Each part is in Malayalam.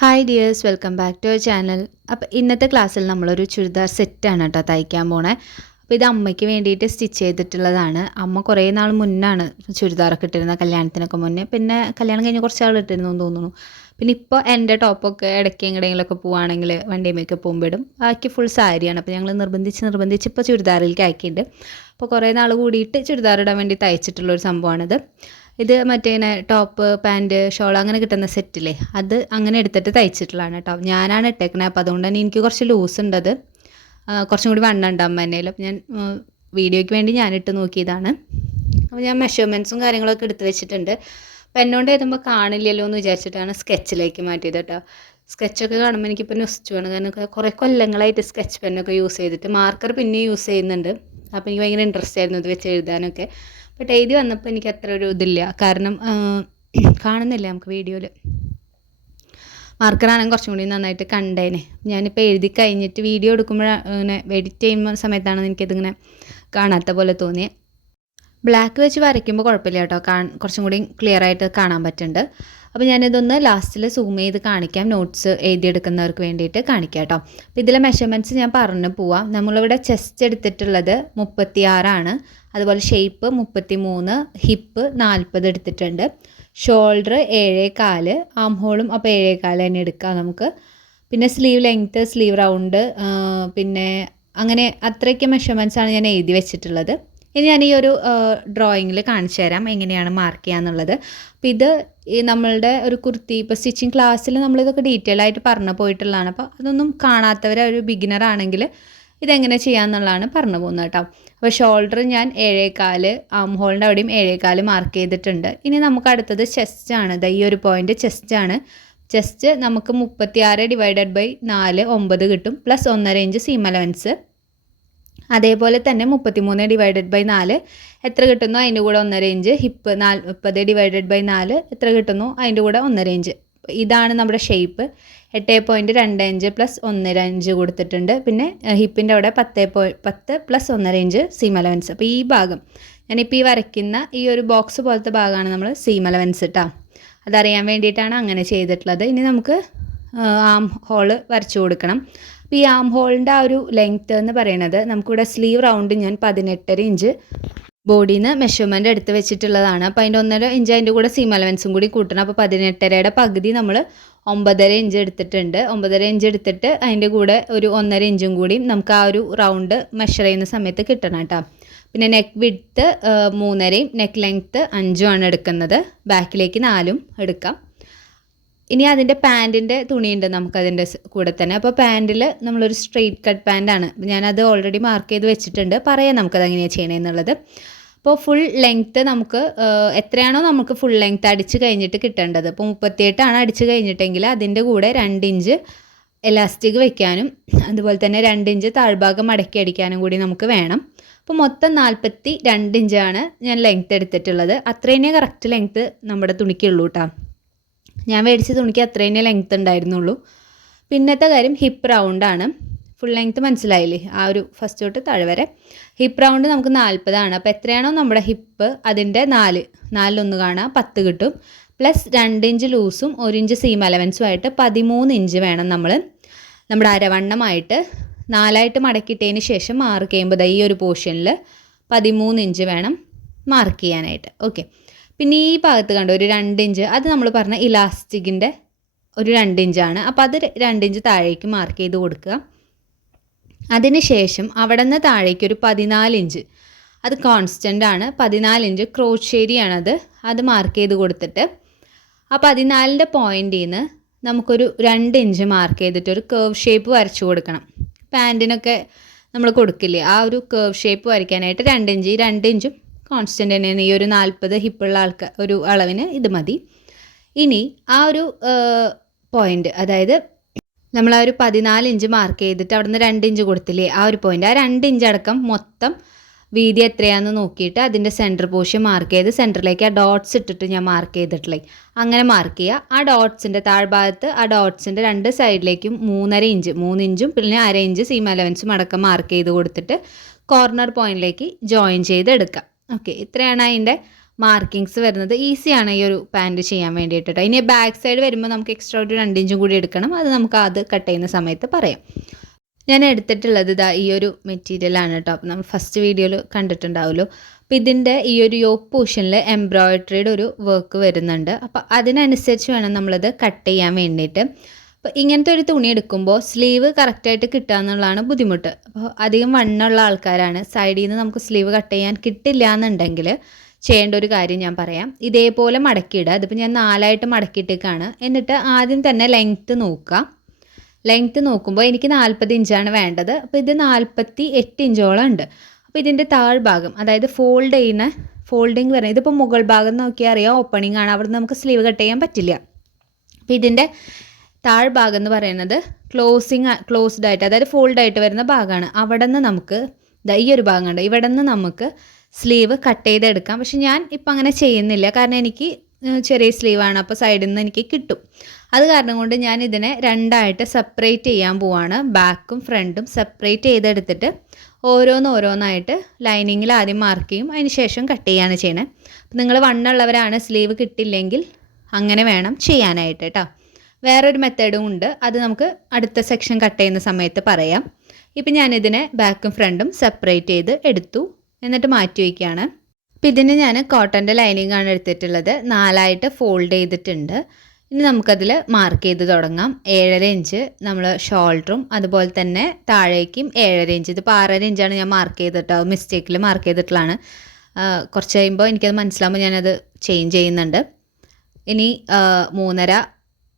Hi dears, welcome back to our channel. അപ്പോൾ ഇന്നത്തെ ക്ലാസ്സിൽ നമ്മളൊരു ചുരിദാർ സെറ്റാണ് കേട്ടോ തയ്ക്കാൻ പോണേ. അപ്പോൾ ഇത് അമ്മയ്ക്ക് വേണ്ടിയിട്ട് സ്റ്റിച്ച് ചെയ്തിട്ടുള്ളതാണ്. അമ്മ കുറേ നാൾ മുന്നാണ് ചുരിദാറൊക്കെ ഇട്ടിരുന്നത്, കല്യാണത്തിനൊക്കെ മുന്നേ. പിന്നെ കല്യാണം കഴിഞ്ഞ് കുറച്ച് ആൾ ഇട്ടിരുന്നു എന്ന് തോന്നുന്നു. പിന്നെ ഇപ്പോൾ എൻ്റെ ടോപ്പൊക്കെ ഇടയ്ക്ക് എങ്ങടെയെങ്കിലുമൊക്കെ പോവുകയാണെങ്കിൽ വണ്ടിയുമൊക്കെ പോകുമ്പോൾ ഇടും. ബാക്കി ഫുൾ സാരിയാണ്. അപ്പോൾ ഞങ്ങൾ നിർബന്ധിച്ച് ഇപ്പോൾ ചുരിദാറിലേക്ക് ആക്കിയിട്ടുണ്ട്. അപ്പോൾ കുറേ നാൾ കൂടിയിട്ട് ചുരിദാർ ഇടാൻ വേണ്ടി തയ്ച്ചിട്ടുള്ളൊരു സംഭവമാണിത്. ഇത് മറ്റേ ടോപ്പ് പാൻറ്റ് ഷോൾ അങ്ങനെ കിട്ടുന്ന സെറ്റില്ലേ, അത് അങ്ങനെ എടുത്തിട്ട് തയ്ച്ചിട്ടുള്ളതാണ് കേട്ടോ. ഞാനാണ് ഇട്ടേക്കണേ. അപ്പോൾ അതുകൊണ്ട് തന്നെ എനിക്ക് കുറച്ച് ലൂസ് ഉണ്ട്. അത് കുറച്ചും കൂടി വണ്ണം ഉണ്ട് അമ്മേനേലും. ഞാൻ വീഡിയോയ്ക്ക് വേണ്ടി ഞാനിട്ട് നോക്കിയതാണ്. അപ്പോൾ ഞാൻ മെഷർമെൻറ്റ്സും കാര്യങ്ങളൊക്കെ എടുത്ത് വെച്ചിട്ടുണ്ട്. അപ്പോൾ എന്നോണ്ട് എഴുതുമ്പോൾ കാണില്ലല്ലോ എന്ന് വിചാരിച്ചിട്ടാണ് സ്കെച്ചിലേക്ക് മാറ്റിയത് കേട്ടോ. സ്കെച്ചൊക്കെ കാണുമ്പോൾ എനിക്കിപ്പോൾ നെസ്റ്റ് വേണം. കാരണം കുറേ കൊല്ലങ്ങളായിട്ട് സ്കെച്ച് പെന്നൊക്കെ യൂസ് ചെയ്തിട്ട് മാർക്കർ പിന്നെ യൂസ് ചെയ്യുന്നുണ്ട്. അപ്പോൾ എനിക്ക് ഭയങ്കര ഇൻട്രസ്റ്റ് ആയിരുന്നു ഇത് വെച്ച് എഴുതാനൊക്കെ. ബട്ട് എഴുതി വന്നപ്പോൾ എനിക്ക് അത്ര ഒരു ഇതില്ല. കാരണം കാണുന്നില്ല നമുക്ക് വീഡിയോയിൽ. മാർക്കറാണെങ്കിൽ കുറച്ചും കൂടി നന്നായിട്ട് കണ്ടേനെ. ഞാനിപ്പോൾ എഴുതി കഴിഞ്ഞിട്ട് വീഡിയോ എടുക്കുമ്പോഴാണ് എഡിറ്റ് ചെയ്യുന്ന സമയത്താണ് എനിക്കിതിങ്ങനെ കാണാത്ത പോലെ തോന്നിയത്. ബ്ലാക്ക് വെച്ച് വരയ്ക്കുമ്പോൾ കുഴപ്പമില്ല കേട്ടോ, കുറച്ചും കൂടി ക്ലിയർ ആയിട്ട് കാണാൻ പറ്റുന്നുണ്ട്. അപ്പോൾ ഞാനിതൊന്ന് ലാസ്റ്റിൽ സൂം ചെയ്ത് കാണിക്കാം, നോട്ട്സ് എഴുതിയെടുക്കുന്നവർക്ക് വേണ്ടിയിട്ട് കാണിക്കാം കേട്ടോ. അപ്പോൾ ഇതിലെ മെഷർമെൻറ്റ്സ് ഞാൻ പറഞ്ഞു പോവാം. നമ്മളിവിടെ ചെസ്റ്റ് എടുത്തിട്ടുള്ളത് 36 അതുപോലെ ഷേപ്പ് 33, ഹിപ്പ് 40 എടുത്തിട്ടുണ്ട്. ഷോൾഡർ 7.25, ആം ഹോളും അപ്പോൾ 7.25 തന്നെ എടുക്കാം നമുക്ക്. പിന്നെ സ്ലീവ് ലെങ്ത്ത്, സ്ലീവ് റൗണ്ട്, പിന്നെ അങ്ങനെ അത്രയ്ക്ക് മെഷർമെൻറ്റ്സാണ് ഞാൻ എഴുതി വെച്ചിട്ടുള്ളത്. ഇനി ഞാൻ ഈ ഒരു ഡ്രോയിങ്ങിൽ കാണിച്ചു തരാം എങ്ങനെയാണ് മാർക്ക് ചെയ്യാന്നുള്ളത്. അപ്പോൾ ഇത് നമ്മളുടെ ഒരു കുർത്തി ഇപ്പോൾ സ്റ്റിച്ചിങ് ക്ലാസ്സിൽ നമ്മളിതൊക്കെ ഡീറ്റെയിൽ ആയിട്ട് പറഞ്ഞു പോയിട്ടുള്ളതാണ്. അപ്പോൾ അതൊന്നും കാണാത്തവർ ഒരു ബിഗിനർ ആണെങ്കിൽ ഇതെങ്ങനെ ചെയ്യാമെന്നുള്ളതാണ് പറഞ്ഞു പോകുന്നത് കേട്ടോ. അപ്പോൾ ഷോൾഡർ ഞാൻ 7.25, ആം ഹോളിൻ്റെ അവിടെയും 7.25 മാർക്ക് ചെയ്തിട്ടുണ്ട്. ഇനി നമുക്ക് അടുത്തത് ചെസ്റ്റാണ്. ഈ ഒരു പോയിൻ്റ് ചെസ്റ്റാണ്. ചെസ്റ്റ് നമുക്ക് 36/4 9 കിട്ടും, പ്ലസ് 1.5 ഇഞ്ച് സീം അലവൻസ്. അതേപോലെ തന്നെ 33/4 എത്ര കിട്ടുന്നോ അതിൻ്റെ കൂടെ 1.5 ഇഞ്ച്. ഹിപ്പ് 40/4 എത്ര കിട്ടുന്നോ അതിൻ്റെ കൂടെ 1.5 ഇഞ്ച്. ഇതാണ് നമ്മുടെ ഷേപ്പ്. 8.25 പ്ലസ് 1.5 ഇഞ്ച് കൊടുത്തിട്ടുണ്ട്. പിന്നെ ഹിപ്പിൻ്റെ അവിടെ 10 പ്ലസ് 1.5 ഇഞ്ച് സീം അലവൻസ്. അപ്പോൾ ഈ ഭാഗം ഞാനിപ്പോൾ ഈ വരയ്ക്കുന്ന ഈ ഒരു ബോക്സ് പോലത്തെ ഭാഗമാണ് നമ്മൾ സീം അലവൻസ് കേട്ടോ. അതറിയാൻ വേണ്ടിയിട്ടാണ് അങ്ങനെ ചെയ്തിട്ടുള്ളത്. ഇനി നമുക്ക് ആം ഹോള് വരച്ചു കൊടുക്കണം. അപ്പോൾ ഈ ആം ഹോളിൻ്റെ ആ ഒരു ലെങ്ത്ത് എന്ന് പറയുന്നത് നമുക്കിവിടെ സ്ലീവ് റൗണ്ട് ഞാൻ 18.5 ഇഞ്ച് ബോഡിയിൽ നിന്ന് മെഷർമെൻറ്റ് എടുത്ത് വെച്ചിട്ടുള്ളതാണ്. അപ്പോൾ അതിൻ്റെ 1.5 ഇഞ്ച് അതിൻ്റെ കൂടെ സീം അലവൻസും കൂടി കൂട്ടണം. അപ്പോൾ 18.5യുടെ പകുതി നമ്മൾ 9.5 ഇഞ്ച് എടുത്തിട്ടുണ്ട്. 9.5 ഇഞ്ച് എടുത്തിട്ട് അതിൻ്റെ കൂടെ ഒരു 1.5 ഇഞ്ചും കൂടി നമുക്ക് ആ ഒരു റൗണ്ട് മെഷർ ചെയ്യുന്ന സമയത്ത് കിട്ടണം കേട്ടോ. പിന്നെ നെക്ക് വിഡ്ത്ത് 3.5, നെക്ക് ലെങ്ത്ത് 5 എടുക്കുന്നത്. ബാക്കിലേക്ക് 4 എടുക്കാം. ഇനി അതിൻ്റെ പാൻറ്റിൻ്റെ തുണിയുണ്ട് നമുക്കതിൻ്റെ കൂടെ തന്നെ. അപ്പോൾ പാൻറ്റിൽ നമ്മളൊരു സ്ട്രെയിറ്റ് കട്ട് പാൻറ്റാണ്. ഞാനത് ഓൾറെഡി മാർക്ക് ചെയ്ത് വെച്ചിട്ടുണ്ട്. പറയാം നമുക്കത് എങ്ങനെയാണ് ചെയ്യണമെന്നുള്ളത്. അപ്പോൾ ഫുൾ ലെങ്ത്ത് നമുക്ക് എത്രയാണോ നമുക്ക് ഫുൾ ലെങ്ത്ത് അടിച്ച് കഴിഞ്ഞിട്ട് കിട്ടേണ്ടത്. ഇപ്പോൾ 38 അടിച്ച് കഴിഞ്ഞിട്ടെങ്കിൽ അതിൻ്റെ കൂടെ 2 ഇഞ്ച് എലാസ്റ്റിക് വെക്കാനും അതുപോലെ തന്നെ 2 ഇഞ്ച് താഴ്ഭാഗം മടക്കി അടിക്കാനും കൂടി നമുക്ക് വേണം. അപ്പോൾ മൊത്തം 42 ഇഞ്ചാണ് ഞാൻ ലെങ്ത്ത് എടുത്തിട്ടുള്ളത്. അത്രേനേ കറക്റ്റ് ലെങ്ത്ത് നമ്മുടെ തുണിക്കുള്ളൂ കേട്ടോ. ഞാൻ മേടിച്ച തുണിക്ക് അത്രേനേ ലെങ്ത്ത് ഉണ്ടായിരുന്നുള്ളൂ. പിന്നത്തെ കാര്യം ഹിപ്പ് റൗണ്ടാണ്. ഫുൾ ലെങ്ത്ത് മനസ്സിലായില്ലേ, ആ ഒരു ഫസ്റ്റ് തൊട്ട് താഴെ വരെ. ഹിപ്പ് റൗണ്ട് നമുക്ക് 40. അപ്പോൾ എത്രയാണോ നമ്മുടെ ഹിപ്പ് അതിൻ്റെ 4 കാണാം 10 കിട്ടും. പ്ലസ് 2 ഇഞ്ച് ലൂസും 1 ഇഞ്ച് സീം അലവൻസുമായിട്ട് 13 ഇഞ്ച് വേണം നമ്മൾ നമ്മുടെ അരവണ്ണമായിട്ട് 4 മടക്കിയിട്ടതിന് ശേഷം മാർക്ക് ചെയ്യുമ്പോൾ ഈ ഒരു പോർഷനിൽ 13 ഇഞ്ച് വേണം മാർക്ക് ചെയ്യാനായിട്ട്. ഓക്കെ. പിന്നെ ഈ ഭാഗത്ത് കണ്ടോ ഒരു 2 ഇഞ്ച്, അത് നമ്മൾ പറഞ്ഞ ഇലാസ്റ്റിക്കിൻ്റെ ഒരു 2 ഇഞ്ചാണ്. അപ്പോൾ അത് 2 ഇഞ്ച് താഴേക്ക് മാർക്ക് ചെയ്ത് കൊടുക്കുക. അതിന് ശേഷം അവിടെ നിന്ന് താഴേക്ക് ഒരു 14 ഇഞ്ച്, അത് കോൺസ്റ്റൻ്റ് ആണ്. 14 ഇഞ്ച് ക്രോഷേരിയാണത്. അത് മാർക്ക് ചെയ്ത് കൊടുത്തിട്ട് ആ 14ൻ്റെ പോയിൻ്റിൽ നിന്ന് നമുക്കൊരു 2 ഇഞ്ച് മാർക്ക് ചെയ്തിട്ട് ഒരു കേർവ് ഷേപ്പ് വരച്ചു കൊടുക്കണം. പാൻറ്റിനൊക്കെ നമ്മൾ കൊടുക്കില്ലേ, ആ ഒരു കേർവ് ഷേപ്പ് വരയ്ക്കാനായിട്ട് 2 ഇഞ്ച്. ഈ 2 ഇഞ്ചും കോൺസ്റ്റൻ്റ് തന്നെയാണ്. ഈ ഒരു 40 ഹിപ്പുള്ള ഒരു അളവിന് ഇത് മതി. ഇനി ആ ഒരു പോയിൻ്റ്, അതായത് നമ്മൾ ആ ഒരു 14 ഇഞ്ച് മാർക്ക് ചെയ്തിട്ട് അവിടെ നിന്ന് 2 ഇഞ്ച് കൊടുത്തില്ലേ, ആ ഒരു പോയിൻ്റ്, ആ 2 ഇഞ്ച് അടക്കം മൊത്തം വീതി എത്രയാണെന്ന് നോക്കിയിട്ട് അതിൻ്റെ സെൻറ്റർ പോർഷൻ മാർക്ക് ചെയ്ത് സെൻറ്ററിലേക്ക് ആ ഡോട്ട്സ് ഇട്ടിട്ട് ഞാൻ മാർക്ക് ചെയ്തിട്ടില്ലേ അങ്ങനെ മാർക്ക് ചെയ്യുക. ആ ഡോട്ട്സിൻ്റെ താഴ്ഭാഗത്ത് ആ ഡോട്ട്സിൻ്റെ 2 സൈഡിലേക്കും 3.5 ഇഞ്ച് 3 ഇഞ്ചും പിന്നെ 1/2 ഇഞ്ച് സീം അലവൻസും അടക്കം മാർക്ക് ചെയ്ത് കൊടുത്തിട്ട് കോർണർ പോയിൻറ്റിലേക്ക് ജോയിൻ ചെയ്ത് എടുക്കാം. ഓക്കെ, ഇത്രയാണ് അതിൻ്റെ മാർക്കിങ്സ് വരുന്നത്. ഈസിയാണ് ഈ ഒരു പാൻറ്റ് ചെയ്യാൻ വേണ്ടിയിട്ട് കേട്ടോ. ഇനി ബാക്ക് സൈഡ് വരുമ്പോൾ നമുക്ക് എക്സ്ട്രാ ഒരു 2 ഇഞ്ചും കൂടി എടുക്കണം. അത് നമുക്ക് അത് കട്ട് ചെയ്യുന്ന സമയത്ത് പറയാം. ഞാൻ എടുത്തിട്ടുള്ളത് ഇതാ ഈ ഒരു മെറ്റീരിയലാണ് കേട്ടോ. അപ്പോൾ നമ്മൾ ഫസ്റ്റ് വീഡിയോയിൽ കണ്ടിട്ടുണ്ടാവുമല്ലോ. അപ്പോൾ ഇതിൻ്റെ ഈ ഒരു യോക്ക് പോർഷനിൽ എംബ്രോയിഡറിയുടെ ഒരു വർക്ക് വരുന്നുണ്ട്. അപ്പോൾ അതിനനുസരിച്ച് വേണം നമ്മളത് കട്ട് ചെയ്യാൻ വേണ്ടിയിട്ട്. അപ്പോൾ ഇങ്ങനത്തെ ഒരു തുണി എടുക്കുമ്പോൾ സ്ലീവ് കറക്റ്റായിട്ട് കിട്ടുക എന്നുള്ളതാണ് ബുദ്ധിമുട്ട്. അപ്പോൾ അധികം വണ്ണമുള്ള ആൾക്കാരാണ്. സൈഡിൽ നിന്ന് നമുക്ക് സ്ലീവ് കട്ട് ചെയ്യാൻ കിട്ടില്ല എന്നുണ്ടെങ്കിൽ ചെയ്യേണ്ട ഒരു കാര്യം ഞാൻ പറയാം. ഇതേപോലെ മടക്കിയിടുക. അതിപ്പോൾ ഞാൻ 4ആയിട്ട് മടക്കിയിട്ടേക്കാണ്. എന്നിട്ട് ആദ്യം തന്നെ ലെങ്ത്ത് നോക്കുക. ലെങ്ത്ത് നോക്കുമ്പോൾ എനിക്ക് 40 ഇഞ്ചാണ് വേണ്ടത്. അപ്പോൾ ഇത് 48 ഇഞ്ചോളം ഉണ്ട്. അപ്പോൾ ഇതിൻ്റെ താഴ്ഭാഗം, അതായത് ഫോൾഡിങ് വരുന്നത്, ഇതിപ്പോൾ മുകൾ ഭാഗം നോക്കിയാൽ അറിയാം ഓപ്പണിംഗ് ആണ്. അവിടെ നമുക്ക് സ്ലീവ് കട്ട് ചെയ്യാൻ പറ്റില്ല. അപ്പോൾ ഇതിൻ്റെ താഴ്ഭാഗം എന്ന് പറയുന്നത് ക്ലോസ്ഡ് ആയിട്ട്, അതായത് ഫോൾഡായിട്ട് വരുന്ന ഭാഗമാണ്. അവിടെ നിന്ന് നമുക്ക് ഈ ഒരു ഭാഗമുണ്ട്, ഇവിടെ നിന്ന് നമുക്ക് സ്ലീവ് കട്ട് ചെയ്തെടുക്കാം. പക്ഷെ ഞാൻ ഇപ്പം അങ്ങനെ ചെയ്യുന്നില്ല, കാരണം എനിക്ക് ചെറിയ സ്ലീവാണ്. അപ്പോൾ സൈഡിൽ നിന്ന് എനിക്ക് കിട്ടും. അത് കാരണം കൊണ്ട് ഞാൻ ഇതിനെ 2ആയിട്ട് സെപ്പറേറ്റ് ചെയ്യാൻ പോവാണ്. ബാക്കും ഫ്രണ്ടും സെപ്പറേറ്റ് ചെയ്തെടുത്തിട്ട് ഓരോന്നായിട്ട് ലൈനിങ്ങിൽ ആദ്യം മാർക്ക് ചെയ്യും, അതിന് ശേഷം കട്ട് ചെയ്യാണ് ചെയ്യണത്. അപ്പോൾ നിങ്ങൾ വണ്ണുള്ളവരാണ്, സ്ലീവ് കിട്ടില്ലെങ്കിൽ അങ്ങനെ വേണം ചെയ്യാനായിട്ട് കേട്ടോ. വേറൊരു മെത്തേഡും ഉണ്ട്, അത് നമുക്ക് അടുത്ത സെക്ഷൻ കട്ട് ചെയ്യുന്ന സമയത്ത് പറയാം. ഇപ്പം ഞാനിതിനെ ബാക്കും ഫ്രണ്ടും സെപ്പറേറ്റ് ചെയ്ത് എടുത്തു, എന്നിട്ട് മാറ്റി വയ്ക്കുകയാണ്. അപ്പോൾ ഇതിന് ഞാൻ കോട്ടൻ്റെ ലൈനിങ് ആണ് എടുത്തിട്ടുള്ളത്. 4ആയിട്ട് ഫോൾഡ് ചെയ്തിട്ടുണ്ട്. ഇനി നമുക്കതിൽ മാർക്ക് ചെയ്ത് തുടങ്ങാം. 7.5 ഇഞ്ച് നമ്മൾ ഷോൾഡറും അതുപോലെ തന്നെ താഴേക്കും 7.5 ഇഞ്ച്. ഇതിപ്പോൾ 6.5 ഇഞ്ചാണ് ഞാൻ മാർക്ക് ചെയ്തിട്ടോ, മിസ്റ്റേക്കിൽ മാർക്ക് ചെയ്തിട്ടുള്ളതാണ്. കുറച്ച് കഴിയുമ്പോൾ എനിക്കത് മനസ്സിലാകുമ്പോൾ ഞാനത് ചേഞ്ച് ചെയ്യുന്നുണ്ട്. ഇനി 3.5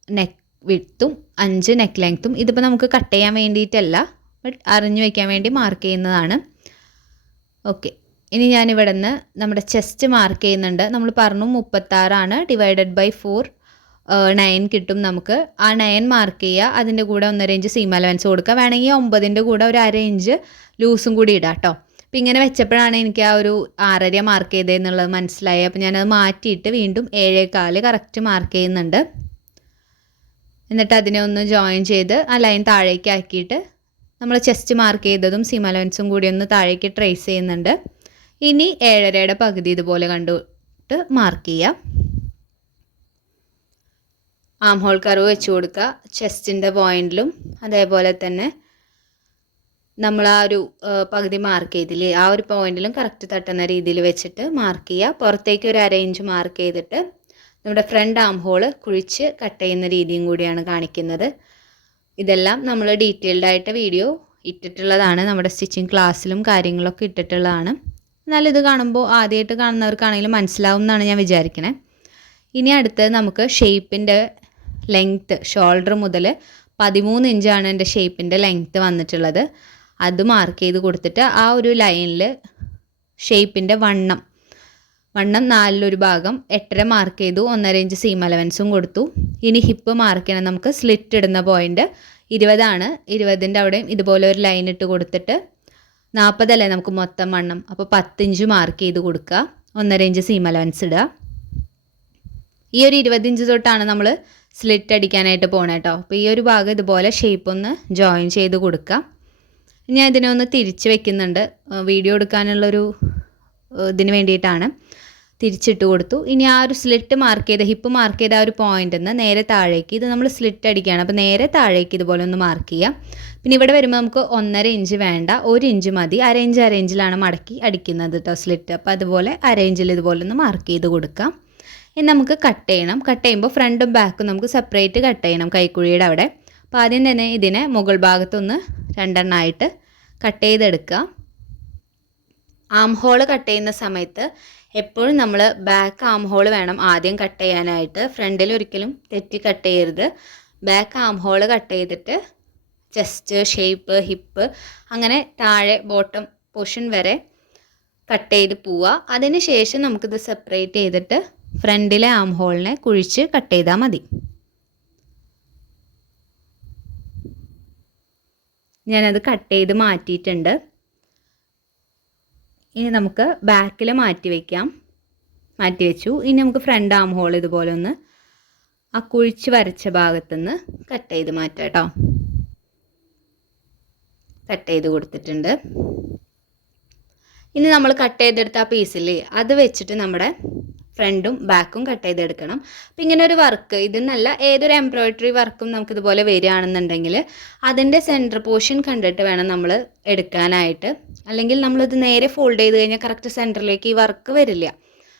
നെക്ക് വിഡ്ത്തും 5 നെക്ക് ലെങ്ത്തും. ഇതിപ്പോൾ നമുക്ക് കട്ട് ചെയ്യാൻ വേണ്ടിയിട്ടല്ല, ബട്ട് അറിഞ്ഞു വയ്ക്കാൻ വേണ്ടി മാർക്ക് ചെയ്യുന്നതാണ്. ഓക്കെ, ഇനി ഞാനിവിടെ നിന്ന് നമ്മുടെ ചെസ്റ്റ് മാർക്ക് ചെയ്യുന്നുണ്ട്. നമ്മൾ പറഞ്ഞു 36 ഡിവൈഡഡ് ബൈ 4 9 കിട്ടും നമുക്ക്. ആ 9 മാർക്ക് ചെയ്യുക. അതിൻ്റെ കൂടെ 1.5 ഇഞ്ച് സീം അലവൻസ് കൊടുക്കുക. വേണമെങ്കിൽ 9ൻ്റെ കൂടെ ഒരു 1/2 ഇഞ്ച് ലൂസും കൂടി ഇടാം കേട്ടോ. അപ്പം ഇങ്ങനെ വെച്ചപ്പോഴാണ് എനിക്ക് ആ ഒരു 6.5 മാർക്ക് ചെയ്തതെന്നുള്ളത് മനസ്സിലായി. അപ്പോൾ ഞാനത് മാറ്റിയിട്ട് വീണ്ടും 7.25 കറക്റ്റ് മാർക്ക് ചെയ്യുന്നുണ്ട്. എന്നിട്ട് അതിനെ ഒന്ന് ജോയിൻ ചെയ്ത് ആ ലൈൻ താഴേക്ക് ആക്കിയിട്ട് നമ്മൾ ചെസ്റ്റ് മാർക്ക് ചെയ്തതും സീം അലവൻസും കൂടി ഒന്ന് താഴേക്ക് ട്രേസ് ചെയ്യുന്നുണ്ട്. ഇനി 7.5യുടെ പകുതി ഇതുപോലെ കണ്ടിട്ട് മാർക്ക് ചെയ്യുക. ആം ഹോൾ കർവ് വെച്ച് കൊടുക്കുക. ചെസ്റ്റിൻ്റെ പോയിന്റിലും അതേപോലെ തന്നെ നമ്മൾ ആ ഒരു പകുതി മാർക്ക് ചെയ്തില്ലേ, ആ ഒരു പോയിന്റിലും കറക്റ്റ് തട്ടുന്ന രീതിയിൽ വെച്ചിട്ട് മാർക്ക് ചെയ്യുക. പുറത്തേക്ക് ഒരു 1/2 ഇഞ്ച് മാർക്ക് ചെയ്തിട്ട് നമ്മുടെ ഫ്രണ്ട് ആം ഹോൾ കുഴിച്ച് കട്ട് ചെയ്യുന്ന രീതിയും കൂടിയാണ് കാണിക്കുന്നത്. ഇതെല്ലാം നമ്മൾ ഡീറ്റെയിൽഡ് ആയിട്ട് വീഡിയോ ഇട്ടിട്ടുള്ളതാണ്. നമ്മുടെ സ്റ്റിച്ചിങ് ക്ലാസ്സിലും കാര്യങ്ങളൊക്കെ ഇട്ടിട്ടുള്ളതാണ്. എന്നാലും ഇത് കാണുമ്പോൾ ആദ്യമായിട്ട് കാണുന്നവർക്കാണെങ്കിലും മനസ്സിലാവും എന്നാണ് ഞാൻ വിചാരിക്കണേ. ഇനി അടുത്തത് നമുക്ക് ഷേപ്പിൻ്റെ ലെങ്ത്ത്, ഷോൾഡർ മുതൽ 13 ഇഞ്ചാണ് എൻ്റെ ഷേപ്പിൻ്റെ ലെങ്ത്ത് വന്നിട്ടുള്ളത്. അത് മാർക്ക് ചെയ്ത് കൊടുത്തിട്ട് ആ ഒരു ലൈനിൽ ഷേപ്പിൻ്റെ വണ്ണം 4 ഭാഗം 8.5 മാർക്ക് ചെയ്തു. 1.5 ഇഞ്ച് സീം അലവൻസും കൊടുത്തു. ഇനി ഹിപ്പ് മാർക്ക് ചെയ്യണം. നമുക്ക് സ്ലിറ്റ് ഇടുന്ന പോയിൻ്റ് 20 20ൻ്റെ അവിടെയും ഇതുപോലെ ഒരു ലൈൻ ഇട്ട് കൊടുത്തിട്ട് 40 അല്ലേ നമുക്ക് മൊത്തം വണ്ണം, അപ്പോൾ 10 ഇഞ്ച് മാർക്ക് ചെയ്ത് കൊടുക്കുക. 1.5 ഇഞ്ച് സീം അലവൻസ് ഇടുക. ഈ ഒരു 20 ഇഞ്ച് തൊട്ടാണ് നമ്മൾ സ്ലിറ്റ് അടിക്കാനായിട്ട് പോകണം കേട്ടോ. അപ്പോൾ ഈ ഒരു ഭാഗം ഇതുപോലെ ഷേപ്പ് ഒന്ന് ജോയിൻ ചെയ്ത് കൊടുക്കുക. ഞാൻ ഇതിനെ ഒന്ന് തിരിച്ച് വെക്കുന്നുണ്ട്, വീഡിയോ എടുക്കാനുള്ളൊരു ഇതിന് വേണ്ടിയിട്ടാണ്. തിരിച്ചിട്ട് കൊടുത്തു. ഇനി ആ ഒരു സ്ലിറ്റ് മാർക്ക് ചെയ്ത, ഹിപ്പ് മാർക്ക് ചെയ്ത ആ ഒരു പോയിൻ്റിൽ നിന്ന് നേരെ താഴേക്ക്, ഇത് നമ്മൾ സ്ലിറ്റ് അടിക്കുകയാണ്, അപ്പോൾ നേരെ താഴേക്ക് ഇതുപോലെ ഒന്ന് മാർക്ക് ചെയ്യാം. പിന്നെ ഇവിടെ വരുമ്പോൾ നമുക്ക് 1.5 ഇഞ്ച് വേണ്ട, 1 ഇഞ്ച് മതി. 1/2 ഇഞ്ചിലാണ് മടക്കി അടിക്കുന്നത് കേട്ടോ സ്ലിറ്റ്. അപ്പോൾ അതുപോലെ 1/2 ഇഞ്ചിൽ ഇതുപോലെ ഒന്ന് മാർക്ക് ചെയ്ത് കൊടുക്കാം. ഇനി നമുക്ക് കട്ട് ചെയ്യണം. കട്ട് ചെയ്യുമ്പോൾ ഫ്രണ്ടും ബാക്കും നമുക്ക് സെപ്പറേറ്റ് കട്ട് ചെയ്യണം, കൈക്കുഴിയുടെ അവിടെ. അപ്പോൾ ആദ്യം തന്നെ ഇതിനെ മുകൾ ഭാഗത്തൊന്ന് 2 എണ്ണമായിട്ട് കട്ട് ചെയ്തെടുക്കുക. ആം ഹോൾ കട്ട് ചെയ്യുന്ന സമയത്ത് എപ്പോഴും നമ്മൾ ബാക്ക് ആം ഹോൾ വേണം ആദ്യം കട്ട് ചെയ്യാനായിട്ട്. ഫ്രണ്ടിൽ ഒരിക്കലും തെറ്റി കട്ട് ചെയ്യരുത്. ബാക്ക് ആം ഹോൾ കട്ട് ചെയ്തിട്ട് ചെസ്റ്റ്, ഷേപ്പ്, ഹിപ്പ് അങ്ങനെ താഴെ ബോട്ടം പോർഷൻ വരെ കട്ട് ചെയ്ത് പോവുക. അതിന് ശേഷം നമുക്കിത് സെപ്പറേറ്റ് ചെയ്തിട്ട് ഫ്രണ്ടിലെ ആം ഹോളിനെ കുഴിച്ച് കട്ട് ചെയ്താൽ മതി. ഞാനത് കട്ട് ചെയ്ത് മാറ്റിയിട്ടുണ്ട്. ഇനി നമുക്ക് ബാക്കിൽ മാറ്റി വെച്ചു. ഇനി നമുക്ക് ഫ്രണ്ട് ആം ഹോൾ ഇതുപോലെ ഒന്ന് ആ കുഴിച്ച് വരച്ച ഭാഗത്തുനിന്ന് കട്ട് ചെയ്ത് മാറ്റാം കേട്ടോ. കട്ട് ചെയ്ത് കൊടുത്തിട്ടുണ്ട്. ഇനി നമ്മൾ കട്ട് ചെയ്തെടുത്ത ആ പീസില്ലേ അത് വെച്ചിട്ട് നമ്മുടെ ഫ്രണ്ടും ബാക്കും കട്ട് ചെയ്തെടുക്കണം. അപ്പം ഇങ്ങനെ ഒരു വർക്ക് ഇതെന്നല്ല, ഏതൊരു എംബ്രോയ്ഡറി വർക്കും നമുക്കിതുപോലെ വരികയാണെന്നുണ്ടെങ്കിൽ അതിൻ്റെ സെൻറ്റർ പോർഷൻ കണ്ടിട്ട് വേണം നമ്മൾ എടുക്കാനായിട്ട്. അല്ലെങ്കിൽ നമ്മളിത് നേരെ ഫോൾഡ് ചെയ്ത് കഴിഞ്ഞാൽ കറക്റ്റ് സെൻറ്ററിലേക്ക് ഈ വർക്ക് വരില്ല.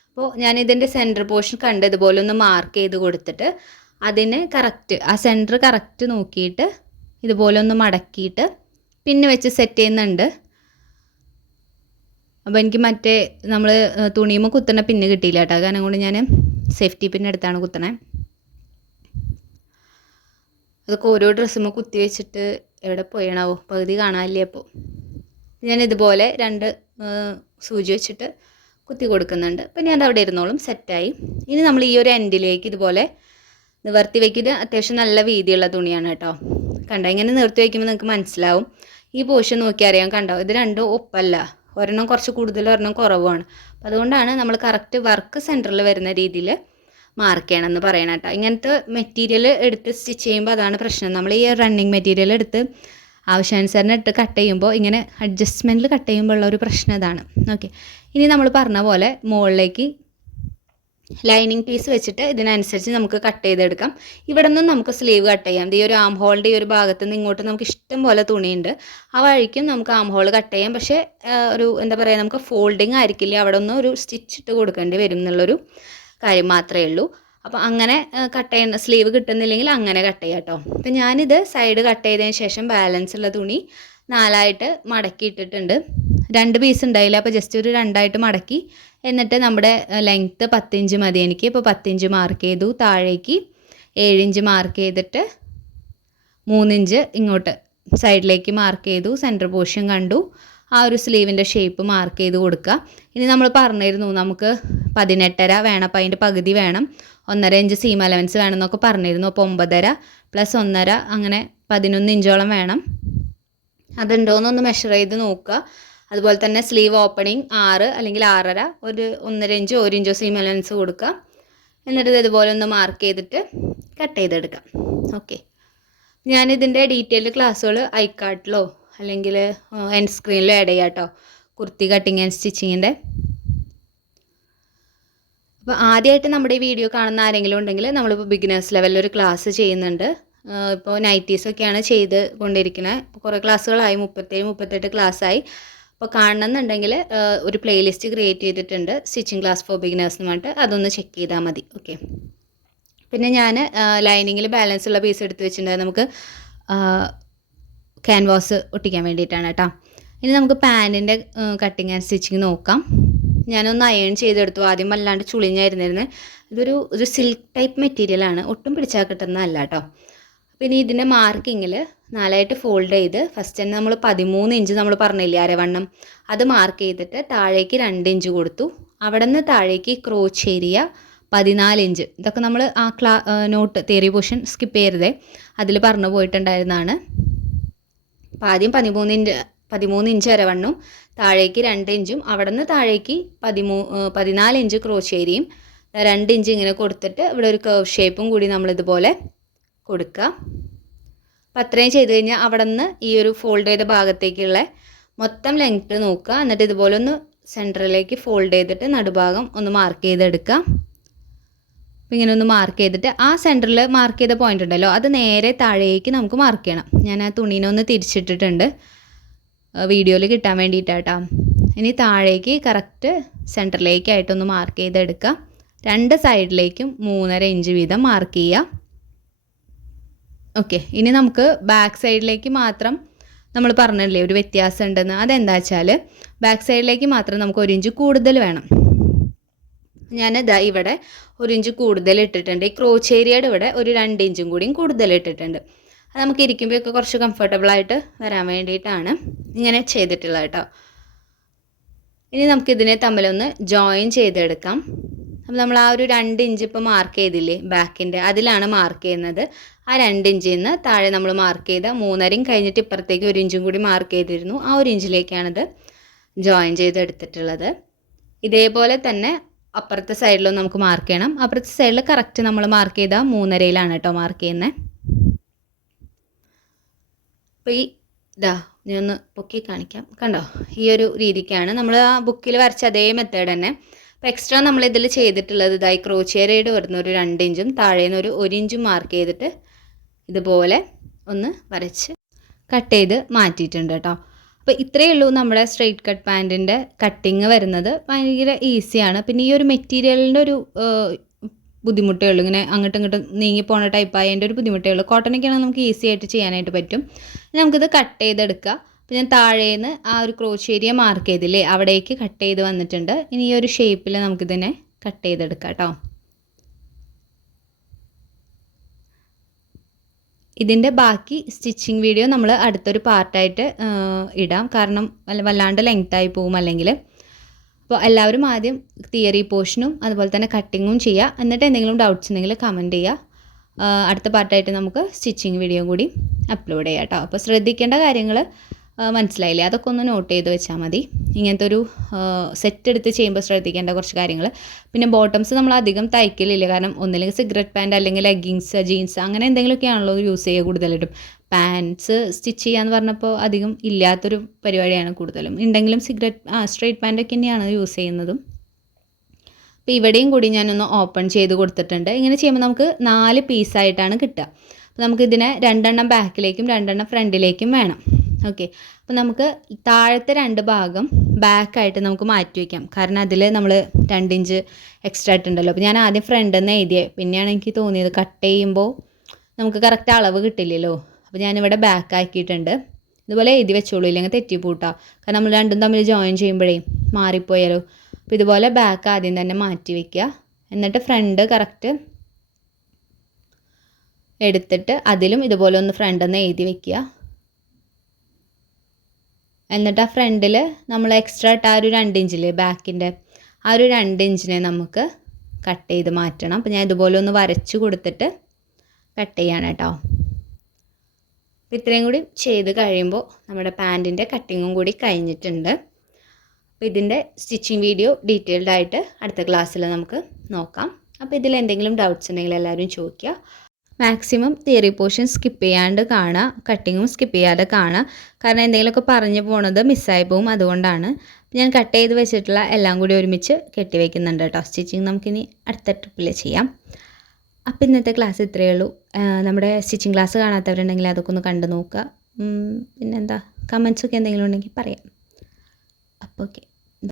അപ്പോൾ ഞാനിതിൻ്റെ സെൻറ്റർ പോർഷൻ കണ്ട് ഇതുപോലെ ഒന്ന് മാർക്ക് ചെയ്ത് കൊടുത്തിട്ട് അതിന് കറക്റ്റ് ആ സെൻറ്റർ കറക്റ്റ് നോക്കിയിട്ട് ഇതുപോലെ ഒന്ന് മടക്കിയിട്ട് പിന്നെ വെച്ച് സെറ്റ് ചെയ്യുന്നുണ്ട്. അപ്പോൾ എനിക്ക് മറ്റേ നമ്മൾ തുണിയുമ്പോൾ കുത്തണ പിന്ന് കിട്ടിയില്ല കേട്ടോ, കാരണം കൊണ്ട് ഞാൻ സേഫ്റ്റി പിൻ എടുത്താണ് കുത്തണേ. അതൊക്കെ ഓരോ ഡ്രസ്സുമ്പോൾ കുത്തി വെച്ചിട്ട് എവിടെ പോയണാവോ, പകുതി കാണാനില്ലേ. അപ്പോൾ ഞാൻ ഇതുപോലെ 2 സൂചി വെച്ചിട്ട് കുത്തി കൊടുക്കുന്നുണ്ട്. അപ്പം ഞാൻ അവിടെ ഇരുന്നോളും, സെറ്റായി. ഇനി നമ്മൾ ഈ ഒരു എൻഡിലേക്ക് ഇതുപോലെ നിവർത്തി വയ്ക്കുന്നത് അത്യാവശ്യം നല്ല വീതിയുള്ള തുണിയാണ് കേട്ടോ. കണ്ടോ, ഇങ്ങനെ നിർത്തി വയ്ക്കുമ്പോൾ നിങ്ങൾക്ക് മനസ്സിലാവും. ഈ പോർഷൻ നോക്കി അറിയാം, കണ്ടോ ഇത് രണ്ടും ഒപ്പല്ല, ഒരെണ്ണം കുറച്ച് കൂടുതൽ ഒരെണ്ണം കുറവുമാണ്. അപ്പം അതുകൊണ്ടാണ് നമ്മൾ കറക്റ്റ് വർക്ക് സെൻറ്ററിൽ വരുന്ന രീതിയിൽ മാർക്ക് ചെയ്യണമെന്ന് പറയണം കേട്ടോ. ഇങ്ങനത്തെ മെറ്റീരിയൽ എടുത്ത് സ്റ്റിച്ച് ചെയ്യുമ്പോൾ അതാണ് പ്രശ്നം. നമ്മൾ ഈ റണ്ണിങ് മെറ്റീരിയൽ എടുത്ത് ആവശ്യാനുസരണം ഇട്ട് കട്ട് ചെയ്യുമ്പോൾ ഇങ്ങനെ അഡ്ജസ്റ്റ്മെൻറ്റിൽ കട്ട് ചെയ്യുമ്പോൾ ഉള്ള ഒരു പ്രശ്നം ഇതാണ്. ഓക്കെ, ഇനി നമ്മൾ പറഞ്ഞ പോലെ മുകളിലേക്ക് ലൈനിങ് പീസ് വെച്ചിട്ട് ഇതിനനുസരിച്ച് നമുക്ക് കട്ട് ചെയ്തെടുക്കാം. ഇവിടെ നിന്നും നമുക്ക് സ്ലീവ് കട്ട് ചെയ്യാം. ഈ ഒരു ആം ഹോളിൻ്റെ ഈ ഒരു ഭാഗത്ത് നിന്ന് ഇങ്ങോട്ട് നമുക്ക് ഇഷ്ടം പോലെ തുണിയുണ്ട്, ആ വഴിക്കും നമുക്ക് ആം ഹോൾ കട്ട് ചെയ്യാം. പക്ഷേ ഒരു എന്താ പറയുക, നമുക്ക് ഫോൾഡിങ് ആയിരിക്കില്ല, അവിടെ നിന്ന് ഒരു സ്റ്റിച്ച് ഇട്ട് കൊടുക്കേണ്ടി വരും എന്നുള്ളൊരു കാര്യം മാത്രമേ ഉള്ളൂ. അപ്പോൾ അങ്ങനെ കട്ട് ചെയ്യുന്ന സ്ലീവ് കിട്ടുന്നില്ലെങ്കിൽ അങ്ങനെ കട്ട് ചെയ്യാം കേട്ടോ. അപ്പം ഞാനിത് സൈഡ് കട്ട് ചെയ്തതിന് ശേഷം ബാലൻസ് ഉള്ള തുണി 4ആയിട്ട് മടക്കി ഇട്ടിട്ടുണ്ട്. 2 പീസ് ഉണ്ടായില്ല, അപ്പോൾ ജസ്റ്റ് ഒരു 2ആയിട്ട് മടക്കി. എന്നിട്ട് നമ്മുടെ ലെങ്ത്ത് 10 ഇഞ്ച് മതി എനിക്ക്. ഇപ്പോൾ 10 ഇഞ്ച് മാർക്ക് ചെയ്തു, താഴേക്ക് 7 ഇഞ്ച് മാർക്ക് ചെയ്തിട്ട് 3 ഇഞ്ച് ഇങ്ങോട്ട് സൈഡിലേക്ക് മാർക്ക് ചെയ്തു. സെൻറ്റർ പോർഷൻ കണ്ടു, ആ ഒരു സ്ലീവിൻ്റെ ഷേപ്പ് മാർക്ക് ചെയ്ത് കൊടുക്കുക. ഇനി നമ്മൾ പറഞ്ഞിരുന്നു നമുക്ക് 18.5 വേണം, അപ്പോൾ അതിൻ്റെ പകുതി വേണം. 1.5 ഇഞ്ച് സീം അലവൻസ് വേണം എന്നൊക്കെ പറഞ്ഞിരുന്നു. അപ്പോൾ 9.5 + 1.5 അങ്ങനെ 11 ഇഞ്ചോളം വേണം. അതുണ്ടോയെന്നൊന്ന് മെഷർ ചെയ്ത് നോക്കുക. അതുപോലെ തന്നെ സ്ലീവ് ഓപ്പണിങ് 6 അല്ലെങ്കിൽ 6.5, ഒരു 1.5 ഇഞ്ചോ 1 ഇഞ്ചോ സീം അലവൻസ് കൊടുക്കുക. എന്നിട്ട് ഇതുപോലെ ഒന്ന് മാർക്ക് ചെയ്തിട്ട് കട്ട് ചെയ്തെടുക്കാം. ഓക്കെ, ഞാനിതിൻ്റെ ഡീറ്റെയിൽഡ് ക്ലാസ്സുകൾ ഐക്കാർട്ടിലോ അല്ലെങ്കിൽ എൻഡ് സ്ക്രീനിലോ ആഡ് ചെയ്യാം കേട്ടോ, കുർത്തി കട്ടിങ് ആൻഡ് സ്റ്റിച്ചിങ്ങിൻ്റെ. അപ്പോൾ ആദ്യമായിട്ട് നമ്മുടെ ഈ വീഡിയോ കാണുന്ന ആരെങ്കിലും ഉണ്ടെങ്കിൽ നമ്മളിപ്പോൾ ബിഗിനേഴ്സ് ലെവലിൽ ഒരു ക്ലാസ് ചെയ്യുന്നുണ്ട്. ഇപ്പോൾ നൈറ്റീസൊക്കെയാണ് ചെയ്ത് കൊണ്ടിരിക്കുന്നത്. ഇപ്പോൾ കുറേ ക്ലാസ്സുകളായി, 37-38 ക്ലാസ്സായി. അപ്പോൾ കാണണമെന്നുണ്ടെങ്കിൽ ഒരു പ്ലേലിസ്റ്റ് ക്രിയേറ്റ് ചെയ്തിട്ടുണ്ട്, സ്റ്റിച്ചിങ് ക്ലാസ് ഫോർ ബിഗിനേഴ്സ് എന്ന് പറഞ്ഞിട്ട്, അതൊന്ന് ചെക്ക് ചെയ്താൽ മതി. ഓക്കെ, പിന്നെ ഞാൻ ലൈനിങ്ങിൽ ബാലൻസ് ഉള്ള പീസ് എടുത്ത് വെച്ചിട്ടുണ്ടായിരുന്നു, നമുക്ക് ക്യാൻവാസ് ഒട്ടിക്കാൻ വേണ്ടിയിട്ടാണ് കേട്ടോ. ഇനി നമുക്ക് പാൻറ്റിൻ്റെ കട്ടിങ് ആൻഡ് സ്റ്റിച്ചിങ് നോക്കാം. ഞാനൊന്ന് അയൺ ചെയ്തെടുത്തു. ആദ്യം വല്ലാണ്ട് ചുളിഞ്ഞായിരുന്നിരുന്നത്. ഒരു സിൽക്ക് ടൈപ്പ് മെറ്റീരിയലാണ്, ഒട്ടും പിടിച്ചാൽ കിട്ടുന്നതല്ല കേട്ടോ. പിന്നെ ഇതിൻ്റെ മാർക്കിങ്ങിൽ 4ആയിട്ട് ഫോൾഡ് ചെയ്ത് ഫസ്റ്റ് തന്നെ നമ്മൾ 13 ഇഞ്ച് നമ്മൾ പറഞ്ഞില്ലേ അരവണ്ണം, അത് മാർക്ക് ചെയ്തിട്ട് താഴേക്ക് 2 ഇഞ്ച് കൊടുത്തു. അവിടെ നിന്ന് താഴേക്ക് ക്രോച്ച് ഏരിയ 14 ഇഞ്ച്. ഇതൊക്കെ നമ്മൾ ആ നോട്ട് തിയറി പോർഷൻ സ്കിപ്പ് ചെയ്യരുതേ, അതിൽ പറഞ്ഞു പോയിട്ടുണ്ടായിരുന്നതാണ്. അപ്പോൾ ആദ്യം 13 ഇഞ്ച് അരവണ്ണും, താഴേക്ക് 2 ഇഞ്ചും, അവിടെ നിന്ന് താഴേക്ക് 14 ഇഞ്ച് ക്രോച്ച് ഏരിയയും 2 ഇഞ്ച് ഇങ്ങനെ കൊടുത്തിട്ട് ഇവിടെ ഒരു കർവ് ഷേപ്പും കൂടി നമ്മളിതുപോലെ കൊടുക്കുക. അപ്പോൾ അത്രയും ചെയ്ത് കഴിഞ്ഞാൽ അവിടെ നിന്ന് ഈ ഒരു ഫോൾഡ് ചെയ്ത ഭാഗത്തേക്കുള്ള മൊത്തം ലെങ്ത്ത് നോക്കുക. എന്നിട്ട് ഇതുപോലെ ഒന്ന് സെൻറ്ററിലേക്ക് ഫോൾഡ് ചെയ്തിട്ട് നടുഭാഗം ഒന്ന് മാർക്ക് ചെയ്തെടുക്കുക. അപ്പോൾ ഇങ്ങനെ ഒന്ന് മാർക്ക് ചെയ്തിട്ട് ആ സെൻറ്ററിൽ മാർക്ക് ചെയ്ത പോയിൻ്റ് ഉണ്ടല്ലോ, അത് നേരെ താഴേക്ക് നമുക്ക് മാർക്ക് ചെയ്യണം. ഞാൻ ആ തുണീനെ ഒന്ന് തിരിച്ചിട്ടിട്ടുണ്ട് വീഡിയോയിൽ കിട്ടാൻ വേണ്ടിയിട്ടാട്ടോ. ഇനി താഴേക്ക് കറക്റ്റ് സെൻറ്ററിലേക്കായിട്ടൊന്ന് മാർക്ക് ചെയ്തെടുക്കുക. 2 സൈഡിലേക്കും 3.5 ഇഞ്ച് വീതം മാർക്ക് ചെയ്യുക. ഓക്കെ, ഇനി നമുക്ക് ബാക്ക് സൈഡിലേക്ക് മാത്രം നമ്മൾ പറഞ്ഞില്ലേ ഒരു വ്യത്യാസം ഉണ്ടെന്ന്. അതെന്താ വെച്ചാൽ ബാക്ക് സൈഡിലേക്ക് മാത്രം നമുക്ക് 1 ഇഞ്ച് കൂടുതൽ വേണം. ഞാൻ ഇവിടെ 1 ഇഞ്ച് കൂടുതൽ ഇട്ടിട്ടുണ്ട്. ഈ ക്രോച്ച് ഏരിയയുടെ ഇവിടെ ഒരു 2 ഇഞ്ചും കൂടിയും കൂടുതൽ ഇട്ടിട്ടുണ്ട്. അത് നമുക്ക് ഇരിക്കുമ്പോഴൊക്കെ കുറച്ച് കംഫർട്ടബിളായിട്ട് വരാൻ വേണ്ടിയിട്ടാണ് ഇങ്ങനെ ചെയ്തിട്ടുള്ളത് കേട്ടോ. ഇനി നമുക്കിതിനെ തമ്മിലൊന്ന് ജോയിൻ ചെയ്തെടുക്കാം. അപ്പോൾ നമ്മൾ ആ ഒരു 2 ഇഞ്ച് ഇപ്പോൾ മാർക്ക് ചെയ്തില്ലേ ബാക്കിൻ്റെ, അതിലാണ് മാർക്ക് ചെയ്യുന്നത്. ആ 2 ഇഞ്ചിൽ നിന്ന് താഴെ നമ്മൾ മാർക്ക് ചെയ്ത 3.5 കഴിഞ്ഞിട്ട് ഇപ്പുറത്തേക്ക് 1 ഇഞ്ചും കൂടി മാർക്ക് ചെയ്തിരുന്നു. ആ 1 ഇഞ്ചിലേക്കാണിത് ജോയിൻ ചെയ്തെടുത്തിട്ടുള്ളത്. ഇതേപോലെ തന്നെ അപ്പുറത്തെ സൈഡിലും നമുക്ക് മാർക്ക് ചെയ്യണം. അപ്പുറത്തെ സൈഡിൽ കറക്റ്റ് നമ്മൾ മാർക്ക് ചെയ്ത 3.5 കേട്ടോ മാർക്ക് ചെയ്യുന്നത്. അപ്പോൾ ഞാൻ ഒന്ന് പൊക്കി കാണിക്കാം. കണ്ടോ, ഈ ഒരു രീതിക്കാണ് നമ്മൾ ആ ബുക്കിൽ വരച്ച അതേ മെത്തേഡ് തന്നെ. അപ്പോൾ എക്സ്ട്രാ നമ്മളിതിൽ ചെയ്തിട്ടുള്ളത് ഇതായി ക്രോച്ചിയറേഡ് വരുന്ന ഒരു 2 ഇഞ്ചും താഴേന്ന് ഒരു 1 ഇഞ്ചും മാർക്ക് ചെയ്തിട്ട് ഇതുപോലെ ഒന്ന് വരച്ച് കട്ട് ചെയ്ത് മാറ്റിയിട്ടുണ്ട് കേട്ടോ. അപ്പോൾ ഇത്രയേ ഉള്ളൂ നമ്മുടെ സ്ട്രെയിറ്റ് കട്ട് പാൻറ്റിൻ്റെ കട്ടിങ് വരുന്നത്. ഭയങ്കര ഈസിയാണ്. പിന്നെ ഈ ഒരു മെറ്റീരിയലിൻ്റെ ഒരു ബുദ്ധിമുട്ടേ ഉള്ളൂ, ഇങ്ങനെ അങ്ങോട്ടും ഇങ്ങോട്ടും നീങ്ങി പോണ ടൈപ്പായി അതിൻ്റെ ഒരു ബുദ്ധിമുട്ടേ ഉള്ളൂ. കോട്ടനൊക്കെ ആണെങ്കിൽ നമുക്ക് ഈസി ആയിട്ട് ചെയ്യാനായിട്ട് പറ്റും. നമുക്കിത് കട്ട് ചെയ്തെടുക്കുക. അപ്പോൾ ഞാൻ താഴേന്ന് ആ ഒരു ക്രോച്ച് ഏരിയ മാർക്ക് ചെയ്തില്ലേ, അവിടേക്ക് കട്ട് ചെയ്ത് വന്നിട്ടുണ്ട്. ഇനി ഈ ഒരു ഷേപ്പിൽ നമുക്കിതിനെ കട്ട് ചെയ്തെടുക്കാം കേട്ടോ. ഇതിൻ്റെ ബാക്കി സ്റ്റിച്ചിങ് വീഡിയോ നമ്മൾ അടുത്തൊരു പാർട്ടായിട്ട് ഇടാം, കാരണം വല്ലാണ്ട് ലെങ്ത്തായി പോകും അല്ലെങ്കിൽ. അപ്പോൾ എല്ലാവരും ആദ്യം തിയറി പോർഷനും അതുപോലെ തന്നെ കട്ടിങ്ങും ചെയ്യുക. എന്നിട്ട് എന്തെങ്കിലും ഡൗട്ട്സ് ഉണ്ടെങ്കിൽ കമൻറ്റ് ചെയ്യുക. അടുത്ത പാർട്ടായിട്ട് നമുക്ക് സ്റ്റിച്ചിങ് വീഡിയോ കൂടി അപ്ലോഡ് ചെയ്യാം കേട്ടോ. അപ്പോൾ ശ്രദ്ധിക്കേണ്ട കാര്യങ്ങൾ മനസ്സിലായില്ലേ, അതൊക്കെ ഒന്ന് നോട്ട് ചെയ്ത് വെച്ചാൽ മതി. ഇങ്ങനത്തെ ഒരു സെറ്റ് എടുത്ത് ചെയ്യുമ്പോൾ ശ്രദ്ധിക്കേണ്ട കുറച്ച് കാര്യങ്ങൾ. പിന്നെ ബോട്ടംസ് നമ്മൾ അധികം തയ്ക്കലില്ല, കാരണം ഒന്നില്ലെങ്കിൽ സിഗരറ്റ് പാൻറ്റ് അല്ലെങ്കിൽ ലെഗിങ്സ് ജീൻസ് അങ്ങനെ എന്തെങ്കിലുമൊക്കെയാണല്ലോ യൂസ് ചെയ്യുക കൂടുതലായിട്ടും. പാൻറ്റ്സ് സ്റ്റിച്ച് ചെയ്യാന്ന് പറഞ്ഞപ്പോൾ അധികം ഇല്ലാത്തൊരു പരിപാടിയാണ് കൂടുതലും. ഉണ്ടെങ്കിലും സ്ട്രെയിറ്റ് പാൻറ്റൊക്കെ തന്നെയാണ് യൂസ് ചെയ്യുന്നതും. അപ്പോൾ ഇവിടെയും കൂടി ഞാനൊന്ന് ഓപ്പൺ ചെയ്ത് കൊടുത്തിട്ടുണ്ട്. ഇങ്ങനെ ചെയ്യുമ്പോൾ നമുക്ക് 4 പീസായിട്ടാണ് കിട്ടുക. അപ്പോൾ നമുക്കിതിനെ 2 എണ്ണം ബാക്കിലേക്കും 2 എണ്ണം ഫ്രണ്ടിലേക്കും വേണം. ഓക്കെ, അപ്പോൾ നമുക്ക് താഴത്തെ 2 ഭാഗം ബാക്കായിട്ട് നമുക്ക് മാറ്റി വയ്ക്കാം, കാരണം അതിൽ നമ്മൾ 2 ഇഞ്ച് എക്സ്ട്രാ ഇട്ടുണ്ടല്ലോ. അപ്പോൾ ഞാൻ ആദ്യം ഫ്രണ്ടിൽ നിന്ന് എഴുതിയത്, പിന്നെയാണ് എനിക്ക് തോന്നിയത് കട്ട് ചെയ്യുമ്പോൾ നമുക്ക് കറക്റ്റ് അളവ് കിട്ടില്ലല്ലോ. അപ്പോൾ ഞാനിവിടെ ബാക്ക് ആക്കിയിട്ടുണ്ട്. ഇതുപോലെ എഴുതി വെച്ചോളൂ, ഇല്ലെങ്കിൽ തെറ്റിപ്പൂട്ടാം, കാരണം നമ്മൾ രണ്ടും തമ്മിൽ ജോയിൻ ചെയ്യുമ്പോഴേ മാറിപ്പോയാലോ. അപ്പോൾ ഇതുപോലെ ബാക്ക് ആദ്യം തന്നെ മാറ്റി വയ്ക്കുക. എന്നിട്ട് ഫ്രണ്ട് കറക്റ്റ് എടുത്തിട്ട് അതിലും ഇതുപോലെ ഒന്ന് ഫ്രണ്ടിൽ നിന്ന് എഴുതി വയ്ക്കുക. എന്നിട്ട് ആ ഫ്രണ്ടിൽ നമ്മൾ എക്സ്ട്രാ ഇട്ട ആ ഒരു 2 ഇഞ്ചിൽ ബാക്കിൻ്റെ ആ ഒരു 2 ഇഞ്ചിനെ നമുക്ക് കട്ട് ചെയ്ത് മാറ്റണം. അപ്പോൾ ഞാൻ ഇതുപോലെ ഒന്ന് വരച്ച് കൊടുത്തിട്ട് കട്ട് ചെയ്യാണ് കേട്ടോ. അപ്പോൾ ഇത്രയും കൂടി ചെയ്ത് കഴിയുമ്പോൾ നമ്മുടെ പാൻറ്റിൻ്റെ കട്ടിങ്ങും കൂടി കഴിഞ്ഞിട്ടുണ്ട്. അപ്പോൾ ഇതിൻ്റെ സ്റ്റിച്ചിങ് വീഡിയോ ഡീറ്റെയിൽഡ് ആയിട്ട് അടുത്ത ക്ലാസ്സിൽ നമുക്ക് നോക്കാം. അപ്പോൾ ഇതിൽ എന്തെങ്കിലും ഡൗട്ട്സ് ഉണ്ടെങ്കിൽ എല്ലാവരും ചോദിക്കുക. മാക്സിമം തിയറി പോർഷൻ സ്കിപ്പ് ചെയ്യാണ്ട് കാണുക, കട്ടിങ്ങും സ്കിപ്പ് ചെയ്യാതെ കാണുക, കാരണം എന്തെങ്കിലുമൊക്കെ പറഞ്ഞു പോണത് മിസ്സായി പോകും. അതുകൊണ്ടാണ് ഞാൻ കട്ട് ചെയ്ത് വെച്ചിട്ടുള്ള എല്ലാം കൂടി ഒരുമിച്ച് കെട്ടി വയ്ക്കുന്നുണ്ട് കേട്ടോ. സ്റ്റിച്ചിങ് നമുക്കിനി അടുത്ത ട്രിപ്പിൽ ചെയ്യാം. അപ്പോൾ ഇന്നത്തെ ക്ലാസ് ഇത്രയേ ഉള്ളൂ. നമ്മുടെ സ്റ്റിച്ചിങ് ക്ലാസ് കാണാത്തവരുണ്ടെങ്കിൽ അതൊക്കെ ഒന്ന് കണ്ടു നോക്കുക. പിന്നെന്താ, കമൻസൊക്കെ എന്തെങ്കിലും ഉണ്ടെങ്കിൽ പറയാം. അപ്പോൾ ഓക്കെ.